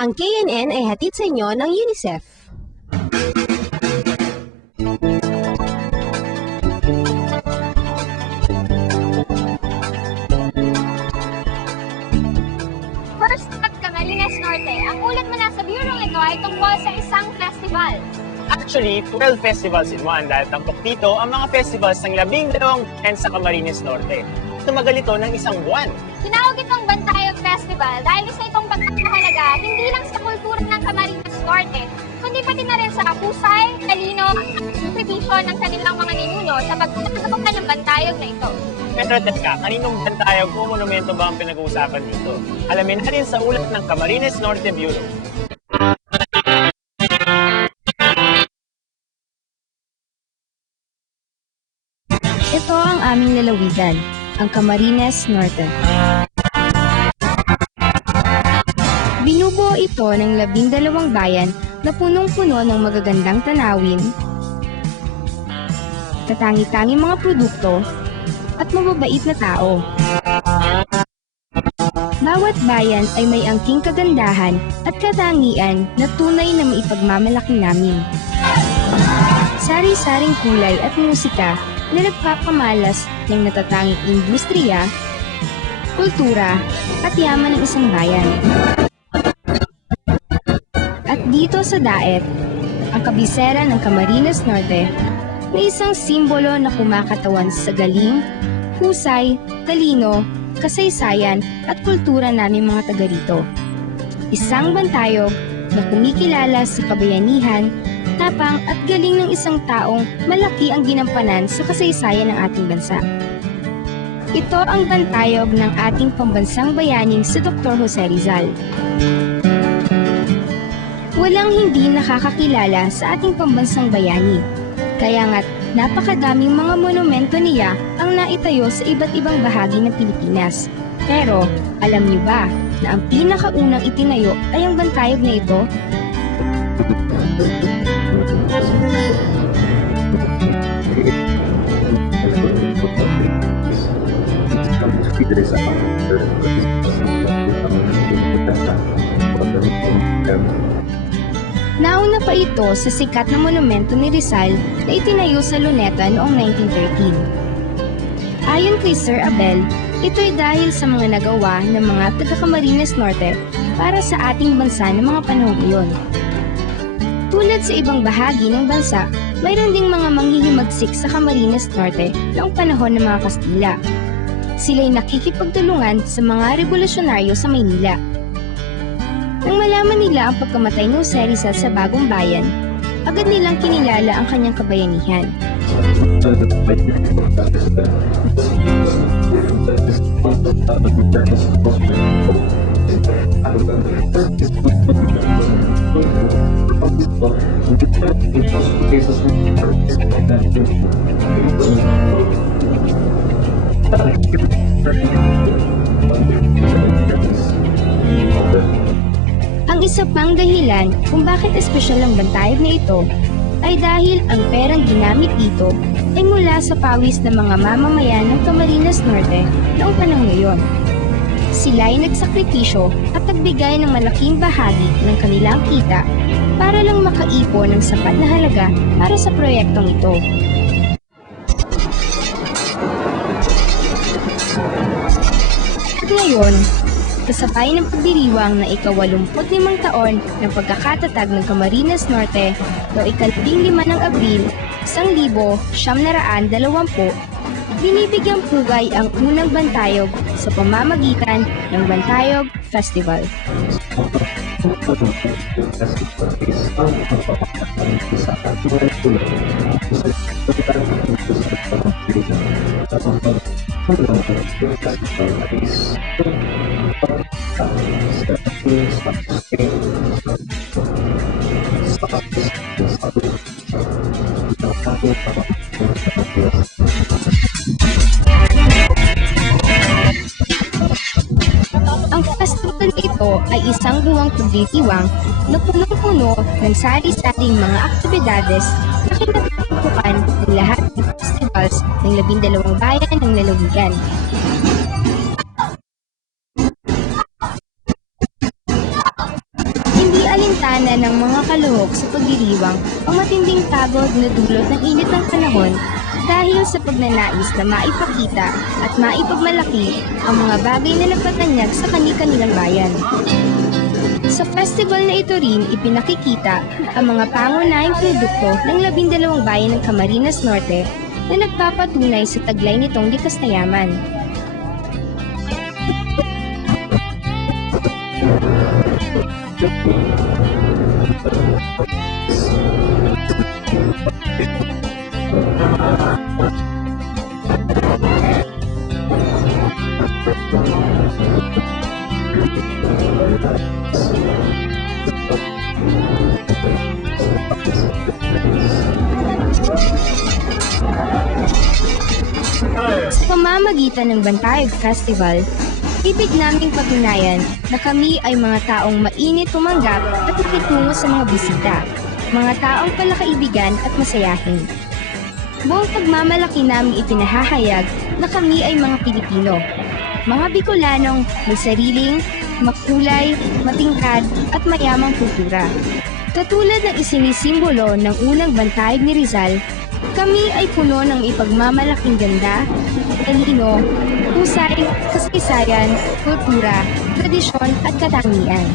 Ang KNN ay hatid sa inyo ng UNICEF. First at Camarines Norte, ang ulat mula sa bureau ito ay tungkol sa isang festival. Actually, 12 festivals in one dahil tampok dito ang mga festivals ng 12 weekend sa Camarines Norte. Tumagal ito ng isang buwan. Tinawag itong Bantayog Festival dahil isa itong pagkakahalaga hindi lang sa kultura ng Camarines Norte, kundi pati na rin sa husay, talino, at sakripisyo ng kanilang mga ninuno sa pagkakatapukan ng bantayog na ito. Pero teka, kaninong bantayog o monumento ba ang pinag-uusapan dito? Alamin natin sa ulat ng Camarines Norte Bureau. Ito ang aming lalawigan, ang Camarines Norte. Binubuo ito ng 12 bayan na punong-puno ng magagandang tanawin, tatangi-tangi mga produkto, at mababait na tao. Bawat bayan ay may angking kagandahan at katangian na tunay na maipagmamalaki namin. Sari-saring kulay at musika na nagpapamalas ng natatanging industriya, kultura, at yaman ng isang bayan. At dito sa Daet, ang kabisera ng Camarines Norte, may isang simbolo na kumakatawan sa galing, husay, talino, kasaysayan at kultura namin mga taga rito. Isang bantayog na kumikilala sa kabayanihan, tapang at galing ng isang taong malaki ang ginampanan sa kasaysayan ng ating bansa. Ito ang bantayog ng ating pambansang bayaning si Dr. Jose Rizal. Walang hindi nakakakilala sa ating pambansang bayani, kaya nga't napakadaming mga monumento niya ang naitayo sa iba't ibang bahagi ng Pilipinas. Pero alam niyo ba na ang pinakaunang itinayo ay ang bantayog na ito? Nauna pa ito sa sikat na monumento ni Rizal na itinayo sa Luneta noong 1913. Ayon kay Sir Abel, ito'y dahil sa mga nagawa ng mga taga-Camarines Norte para sa ating bansa ng mga panahong iyon. Tulad sa ibang bahagi ng bansa, mayroon ding mga manghihimagsik sa Camarines Norte noong panahon ng mga Kastila. Sila'y nakikipagtulungan sa mga revolusyonaryo sa Maynila. Nang malaman nila ang pagkamatay ni Jose Rizal sa Bagong Bayan, agad nilang kinilala ang kanyang kabayanihan. Ang isa pang dahilan kung bakit espesyal ang bantayog na ito ay dahil ang perang ginamit dito ay mula sa pawis ng mga mamamayan ng Camarines Norte noong panahon ngayon. Sila ay nagsakripisyo at nagbigay ng malaking bahagi ng kanilang kita para lang makaipon ng sapat na halaga para sa proyektong ito. At ngayon, kasabay ng pagdiriwang na ika-85 taon ng pagkakatatag ng Camarines Norte noong ika-15 ng Abril 1920, binibigyang pugay ang unang bantayog sa pamamagitan ng Bantayog Festival. Ang festival na ito ay isang buwang pagdiriwang na punong-puno ng sari-saring mga aktibidades na kinatatapukan ng lahat ng festivals ng 12 bayan ng lalawigan. pinagdaanan ng mga kalahok sa pagdiriwang ang matinding pagod na dulot ng init ng panahon dahil sa pagnanais na maipakita at maipagmalaki ang mga bagay na nagpatanyag sa kani-kanilang bayan. Sa festival na ito rin ipinakikita ang mga pangunahing produkto ng 12 bayan ng Camarines Norte na nagpapatunay sa taglay nitong likas na yaman. Sa pamamagitan ng Bantayog Festival, ibig naming patunayan na kami ay mga taong mainit tumanggap at nakitungo sa mga bisita, mga taong palakaibigan at masayahin. Buong pagmamalaki namin ipinahahayag na kami ay mga Pilipino, mga Bicolanong may sariling, makulay, matingkad at mayamang kultura. Katulad ng isinisimbolo ng unang Bantayog ni Rizal, kami ay puno ng ipagmamalaking ganda, talino, husay, kasaysayan, kultura, tradisyon at katangian.